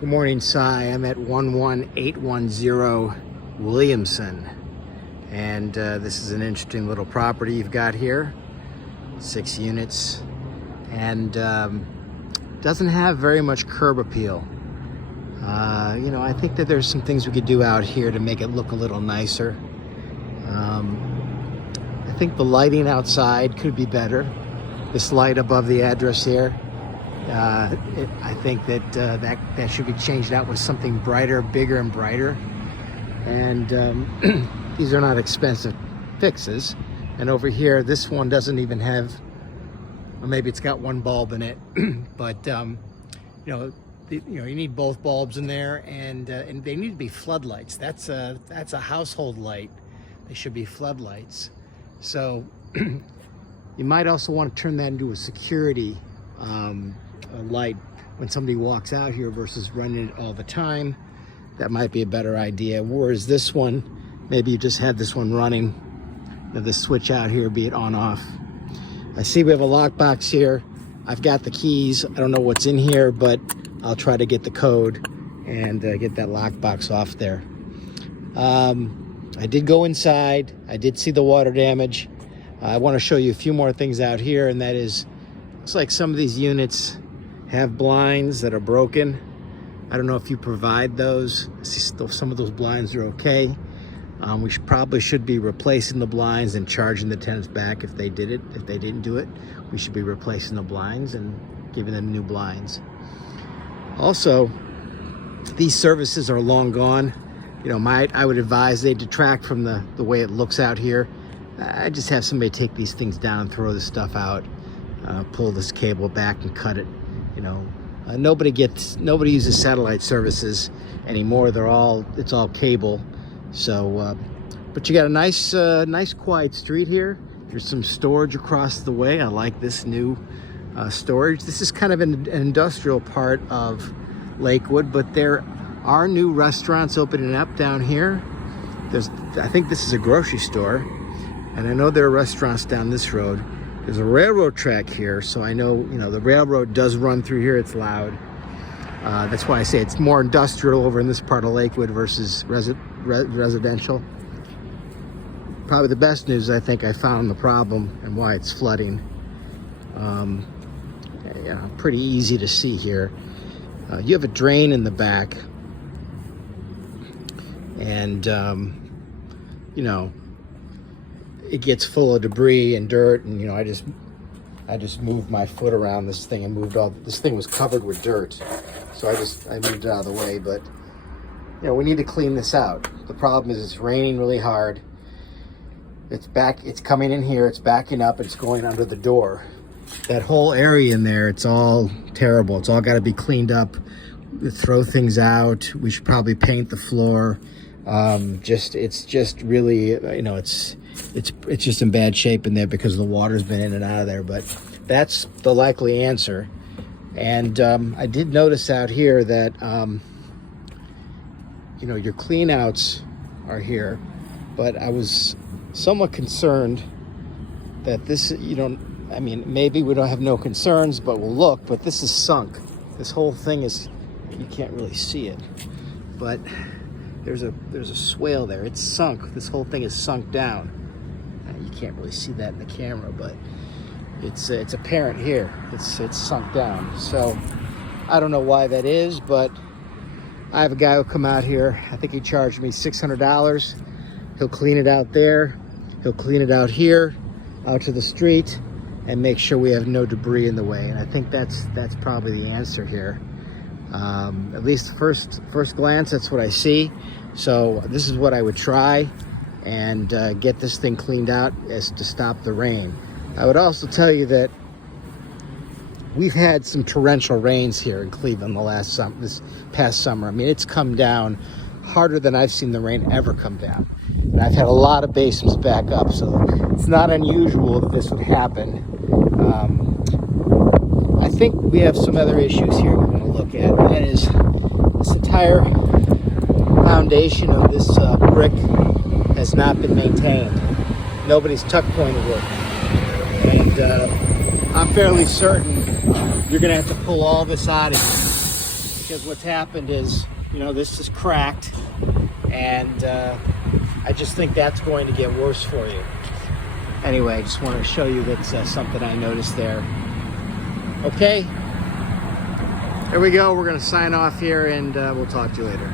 Good morning, Cy. I'm at 11810 Williamson, and this is an interesting little property you've got here. 6 units, and doesn't have very much curb appeal. I think that there's some things we could do out here to make it look a little nicer. I think the lighting outside could be better. This light above the address here, I think that that should be changed out with something brighter, bigger and brighter. And these are not expensive fixes. And over here, this one doesn't even have, or maybe it's got one bulb in it, but you need both bulbs in there, and they need to be floodlights. That's a household light. They should be floodlights. So you might also want to turn that into a security light when somebody walks out here versus running it all the time. That might be a better idea. Whereas this one, maybe you just have this one running, this switch out here, be it on off. I see we have a lockbox here. I've got the keys. I don't know what's in here, but I'll try to get the code and get that lockbox off there. I did go inside. I did see the water damage. I want to show you a few more things out here, and that is, looks like some of these units have blinds that are broken. I don't know if you provide those. Some of those blinds are okay. We probably should be replacing the blinds and charging the tenants back if they did it. If they didn't do it, we should be replacing the blinds and giving them new blinds. Also, these services are long gone. I would advise they detract from the way it looks out here. I just have somebody take these things down, throw this stuff out, pull this cable back and cut it. Nobody uses satellite services anymore. It's all cable. So, but you got a nice quiet street here. There's some storage across the way. I like this new storage. This is kind of an industrial part of Lakewood, but there are new restaurants opening up down here. I think this is a grocery store, and I know there are restaurants down this road. There's a railroad track here, so I know, the railroad does run through here. It's loud. That's why I say it's more industrial over in this part of Lakewood versus residential. Probably the best news, I think I found the problem and why it's flooding. Pretty easy to see here. You have a drain in the back, and it gets full of debris and dirt, and I just moved my foot around this thing and moved all. This thing was covered with dirt, so I moved it out of the way. But we need to clean this out. The problem is it's raining really hard. It's coming in here, it's backing up, it's going under the door. That whole area in there, it's all terrible. It's all got to be cleaned up. Throw things out. We should probably paint the floor. It's just really, it's just in bad shape in there because the water's been in and out of there. But that's the likely answer. And I did notice out here that your clean outs are here, but I was somewhat concerned that this, maybe we don't have no concerns, but we'll look. But this is sunk. This whole thing is, you can't really see it, but there's a swale there. It's sunk. This whole thing is sunk down. You can't really see that in the camera, but it's apparent here. It's sunk down. So I don't know why that is, but I have a guy who'll come out here. I think he charged me $600. He'll clean it out there. He'll clean it out here, out to the street, and make sure we have no debris in the way. And I think that's probably the answer here. At least first glance, that's what I see. So this is what I would try, and get this thing cleaned out as to stop the rain. I would also tell you that we've had some torrential rains here in Cleveland this past summer. I mean, it's come down harder than I've seen the rain ever come down. And I've had a lot of basements back up, so it's not unusual that this would happen. I think we have some other issues here we're going to look at. And that is, this entire foundation of this brick has not been maintained. Nobody's tuck pointed it. And I'm fairly certain you're going to have to pull all this out of here. because what's happened is, you know, this is cracked, and I just think that's going to get worse for you. Anyway, I just want to show you that's something I noticed there. Okay, there we go. We're going to sign off here, and we'll talk to you later.